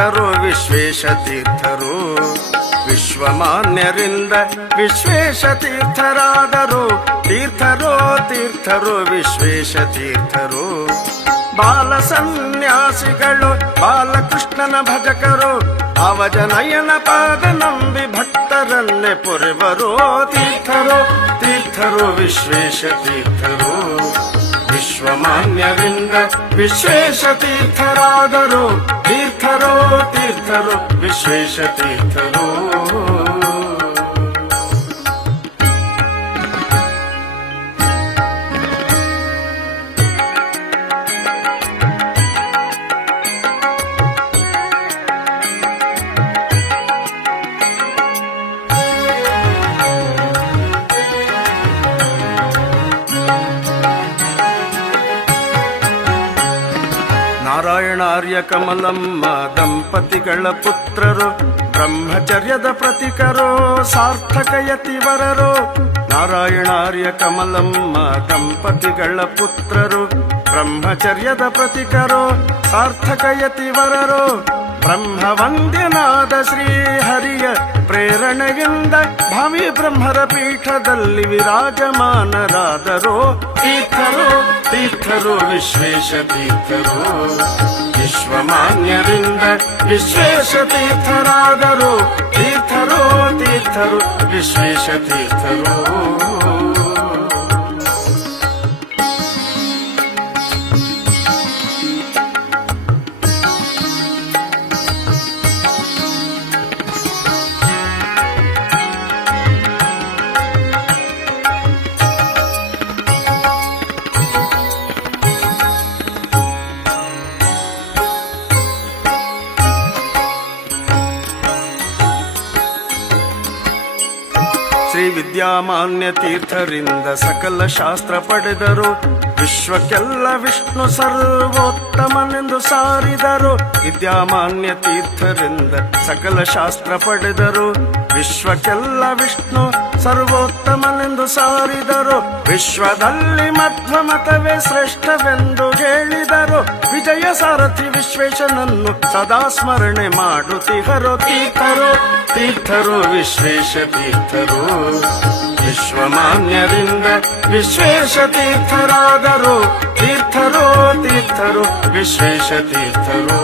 ತೀರ್ಥರೋ, ವಿಶ್ವೇಶ ತೀರ್ಥರು. ವಿಶ್ವಮಾನ್ಯರಿಂದ ವಿಶ್ವೇಶ ತೀರ್ಥರಾದರು. ತೀರ್ಥರೋ, ತೀರ್ಥರು, ವಿಶ್ವೇಶ ತೀರ್ಥರು. ಬಾಲ ಸನ್ಯಾಸಿಗಳು ಬಾಲಕೃಷ್ಣನ ಭಜಕರು ಅವಜನಯನ ಪಾದ ನಂಬಿ ಭಕ್ತರನ್ನೇ ಪೊರೆಬರೋ ತೀರ್ಥರು ತೀರ್ಥರು, ವಿಶ್ವೇಶ ತೀರ್ಥರು. ವಿಶ್ವಮಾನ್ಯರಿಂದ ವಿಶ್ವೇಶ ತೀರ್ಥರಾದರು ತೀರ್ಥರೋ ತೀರ್ಥರು ವಿಶ್ವೇಶ ತೀರ್ಥರು. ನಾರಾಯಣಾರ್ಯ ಕಮಲಮ್ಮ ದಂಪತಿಗಳ ಪುತ್ರರು, ಬ್ರಹ್ಮಚರ್ಯದ ಪ್ರತಿಕರೋ, ಸಾರ್ಥಕ ಯತಿವರರು, ನಾರಾಯಣಾರ್ಯ ಕಮಲಮ್ಮ ದಂಪತಿಗಳ ಪುತ್ರರು, ಬ್ರಹ್ಮಚರ್ಯದ ಪ್ರತಿಕರೋ, ಸಾರ್ಥಕ ಯತಿವರರು. ಬ್ರಹ್ಮ ವಂದ್ಯನಾದ ಶ್ರೀ ಹರಿಯ ಪ್ರೇರಣೆಯಿಂದ ಭಾವಿ ಬ್ರಹ್ಮರ ಪೀಠದಲ್ಲಿ ವಿರಾಜಮಾನರಾದರೋ. ತೀರ್ಥರು ವಿಶ್ವೇಶ ತೀರ್ಥರು. ವಿಶ್ವಮಾನ್ಯರಿಂದ ವಿಶ್ವೇಶ ತೀರ್ಥರಾದರು. ತೀರ್ಥರು ತೀರ್ಥರು ವಿಶ್ವೇಶ ತೀರ್ಥರು. ಶ್ರೀ ವಿದ್ಯಾಮಾನ್ಯ ತೀರ್ಥರಿಂದ ಸಕಲ ಶಾಸ್ತ್ರ ಪಡೆದರು. ವಿಶ್ವಕ್ಕೆಲ್ಲ ವಿಷ್ಣು ಸರ್ವೋತ್ತಮನೆಂದು ಸಾರಿದರು. ವಿದ್ಯಾಮಾನ್ಯ ತೀರ್ಥರಿಂದ ಸಕಲ ಶಾಸ್ತ್ರ ಪಡೆದರು. ವಿಶ್ವಕ್ಕೆಲ್ಲ ವಿಷ್ಣು ಸರ್ವೋತ್ತಮನೆಂದು ಸಾರಿದರು. ವಿಶ್ವದಲ್ಲಿ ಮಧ್ವ ಮತವೇ ಶ್ರೇಷ್ಠವೆಂದು ಹೇಳಿದರು. ವಿಜಯ ಸಾರಥಿ ವಿಶ್ವೇಶನನ್ನು ಸದಾ ಸ್ಮರಣೆ ಮಾಡುತ್ತಿಹರು ತೀರ್ಥರು. ತೀರ್ಥರು ವಿಶ್ವೇಶ ತೀರ್ಥರು. ವಿಶ್ವಮಾನ್ಯರಿಂದ ವಿಶ್ವೇಶ ತೀರ್ಥರಾದರು ತೀರ್ಥರು ತೀರ್ಥರು ವಿಶ್ವೇಶ ತೀರ್ಥರು.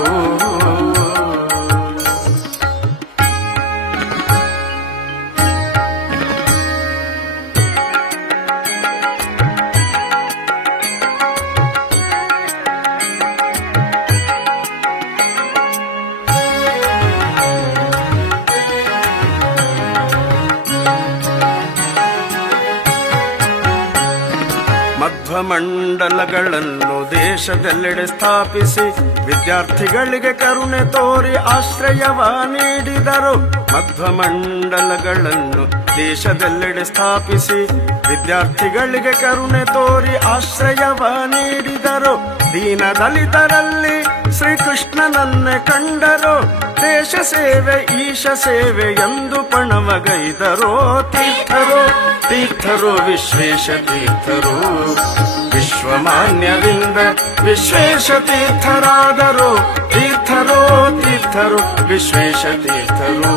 ಮಧ್ವಮಂಡಲಗಳನ್ನು ದೇಶದೆಲ್ಲೆಡೆ ಸ್ಥಾಪಿಸಿ ವಿದ್ಯಾರ್ಥಿಗಳಿಗೆ ಕರುಣೆ ತೋರಿ ಆಶ್ರಯವ ನೀಡಿದರು. ಮಧ್ವಮಂಡಲಗಳನ್ನು ದೇಶದೆಲ್ಲೆಡೆ ಸ್ಥಾಪಿಸಿ ವಿದ್ಯಾರ್ಥಿಗಳಿಗೆ ಕರುಣೆ ತೋರಿ ಆಶ್ರಯವ ನೀಡಿದರು. ದೀನ ದಲಿತರಲ್ಲಿ ಶ್ರೀಕೃಷ್ಣನನ್ನೇ ಕಂಡರು ದೇಶ ಸೇವೆ, ಈಶ ಸೇವೆ ಎಂದು ಪಣವಗೈದರೋ ತೀರ್ಥರು ತೀರ್ಥರು, ವಿಶ್ವೇಶ ತೀರ್ಥರು. ವಿಶ್ವಮಾನ್ಯರಿಂದ ವಿಶ್ವೇಶ ತೀರ್ಥರಾದರು. ತೀರ್ಥರೋ, ತೀರ್ಥರು, ವಿಶ್ವೇಶ ತೀರ್ಥರು.